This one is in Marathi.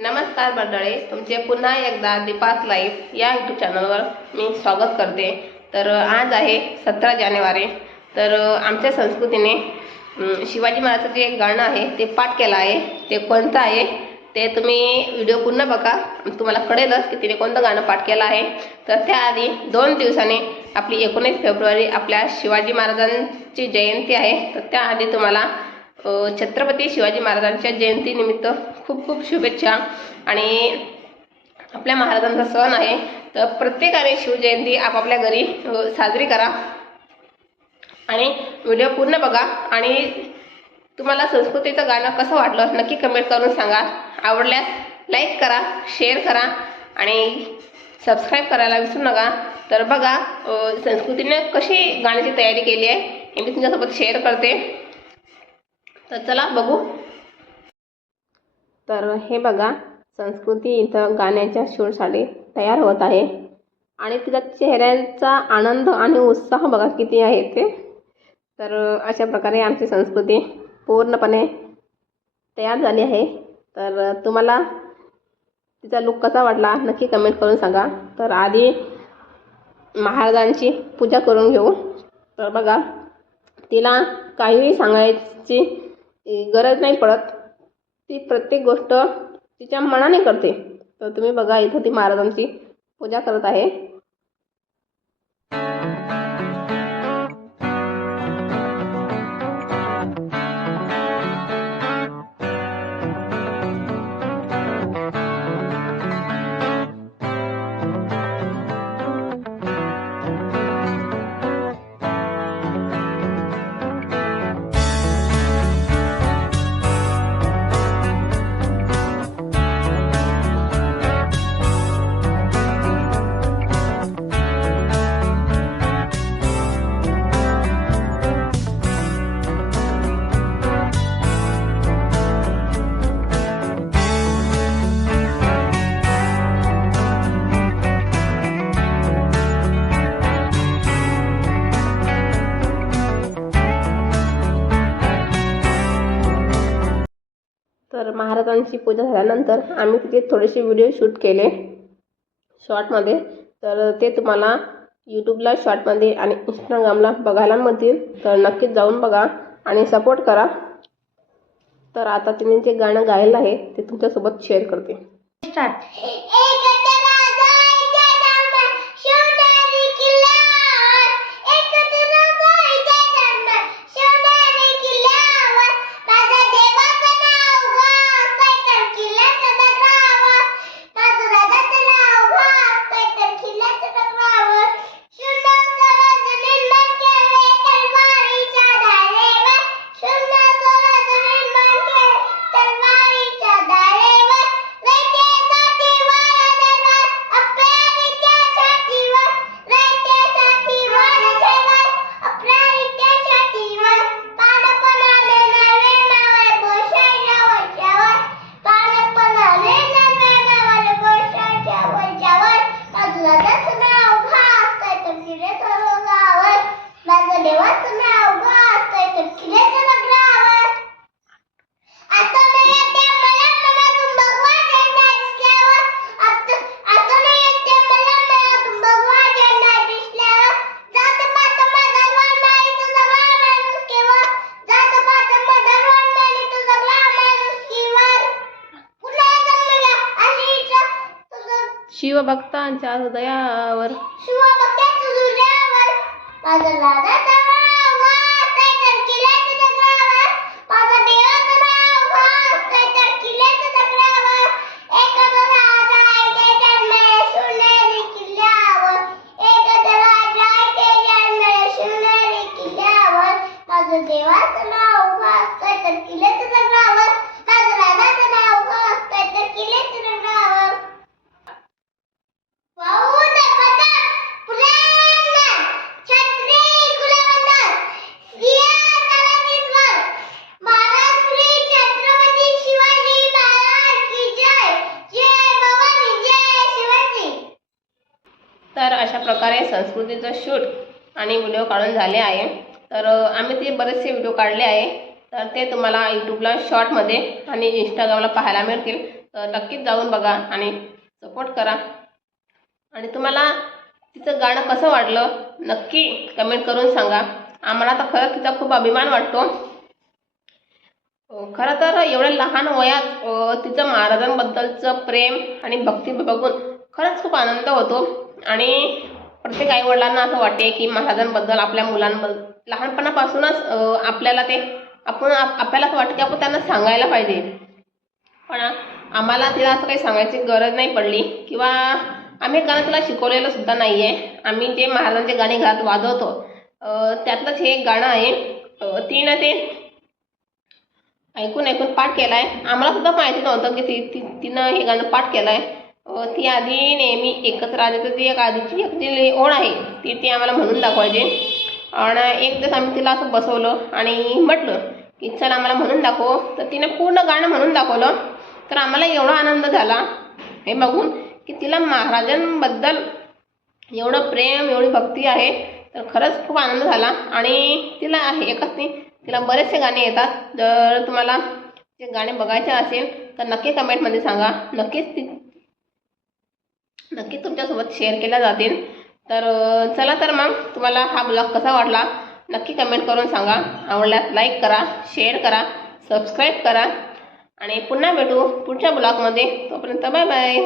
नमस्कार मंडळी तुमचे पुन्हा एकदा दीपास लाईव्ह या यूट्यूब चॅनलवर मी स्वागत करते. तर आज आहे सतरा जानेवारी. तर आमच्या संस्कृतीने शिवाजी महाराजाचं जे गाणं आहे ते पाठ केलं आहे. ते कोणतं आहे? ते तुम्ही व्हिडिओ पुन्हा बघा. तुम्हाला कळेलच की तिने कोणतं गाणं पाठ केलं आहे. तर त्याआधी दोन दिवसांनी आपली एकोणीस फेब्रुवारी आपल्या शिवाजी महाराजांची जयंती आहे. तर त्याआधी तुम्हाला छत्रपती शिवाजी महाराजांच्या जयंतीनिमित्त खूप खूप शुभेच्छा. आणि आपल्या महाराजांचा सण आहे तर प्रत्येकाने शिवजयंती आपापल्या घरी साजरी करा. आणि व्हिडिओ पूर्ण बघा. आणि तुम्हाला संस्कृतीचं गाणं कसं वाटलं नक्की कमेंट करून सांगा. आवडल्यास लाईक करा शेअर करा. आणि सबस्क्राईब करायला विसरू नका. तर बघा संस्कृतीने कशी गाण्याची तयारी केली आहे हे मी तुमच्यासोबत शेअर करते. तर चला बघू. तर हे बघा संस्कृती इथं गाण्याच्या शूटसाठी तयार होत आहे. आणि तिच्या चेहऱ्यांचा आनंद आणि उत्साह बघा किती आहे ते. तर अशा प्रकारे आमची संस्कृती पूर्णपणे तयार झाली आहे. तर तुम्हाला तिचा लुक कसा वाटला नक्की कमेंट करून सांगा. तर आधी महाराजांची पूजा करून घेऊ. तर बघा तिला काहीही सांगायची गरज नाही पडत. ती प्रत्येक गोष्ट तिच्या मनाने करते. तर तुम्ही बघा इथं ती महाराजांची पूजा करत आहे. महाराजांची पूजा झाल्यानंतर आम्ही तिथे थोडेसे व्हिडिओ शूट केले. शॉर्टमध्ये तर ते तुम्हाला यूट्यूबला शॉर्टमध्ये आणि इंस्टाग्रामला बघायला मिळतील. तर नक्कीच जाऊन बघा आणि सपोर्ट करा. तर आता तिने जे गाणं गायलं आहे ते तुमच्यासोबत शेअर करते. स्टार्ट शिवभक्तांच्या हृदयावर. देवाचं नाव घातलंय तर किल्ल्याच्या तर अशा प्रकारे संस्कृतीचं शूट आणि व्हिडिओ काढून झाले आहे. तर आम्ही ते बरेचसे व्हिडिओ काढले आहे. तर ते तुम्हाला यूट्यूबला शॉर्टमध्ये आणि इंस्टाग्रामला पाहायला मिळतील. तर नक्कीच जाऊन बघा आणि सपोर्ट करा. आणि तुम्हाला तिचं गाणं कसं वाटलं नक्की कमेंट करून सांगा. आम्हाला तर खरंच तिचा खूप अभिमान वाटतो. खरं तर एवढ्या लहान वयात तिचं महाराजांबद्दलचं प्रेम आणि भक्ती बघून खरंच खूप आनंद होतो. आणि प्रत्येक आईवडिलांना असं वाटते की महाराजांबद्दल आपल्या मुलांबद्दल लहानपणापासूनच आपल्याला ते आपण आप- आपल्याला असं वाटतं की आपण त्यांना सांगायला पाहिजे. पण आम्हाला तिला असं काही सांगायची गरज नाही पडली किंवा आम्ही गाणं तिला शिकवलेलं सुद्धा नाही आहे आम्ही जे महाराजांचे गाणे घरात वाजवतो. त्यातलंच हे एक गाणं आहे. तिनं ते ऐकून ऐकून पाठ केला आहे आम्हाला सुद्धा माहिती नव्हतं की ती तिनं हे गाणं पाठ केलं आहे ती आधी नेहमी एकच राहते तर ती एक आधीची एक जी ओढ आहे. ती ती आम्हाला म्हणून दाखवायची. आणि एक दिवस आम्ही तिला असं बसवलं आणि म्हटलं की चल आम्हाला म्हणून दाखव. तर तिने पूर्ण गाणं म्हणून दाखवलं. तर आम्हाला एवढा आनंद झाला हे बघून की तिला महाराजांबद्दल एवढं प्रेम एवढी भक्ती आहे तर खरंच खूप आनंद झाला. आणि तिला आहे एकच नाही तिला बरेचसे गाणे येतात. जर तुम्हाला ते गाणे बघायचे असेल तर नक्की कमेंटमध्ये सांगा. नक्कीच ती नक्कीच तुमच्यासोबत शेअर केल्या जातील. तर चला तर मग तुम्हाला हा ब्लॉग कसा वाटला? नक्की कमेंट करून सांगा. आवडल्यास लाईक करा शेअर करा सबस्क्राईब करा. आणि पुन्हा भेटू पुढच्या ब्लॉगमध्ये. तोपर्यंत बाय बाय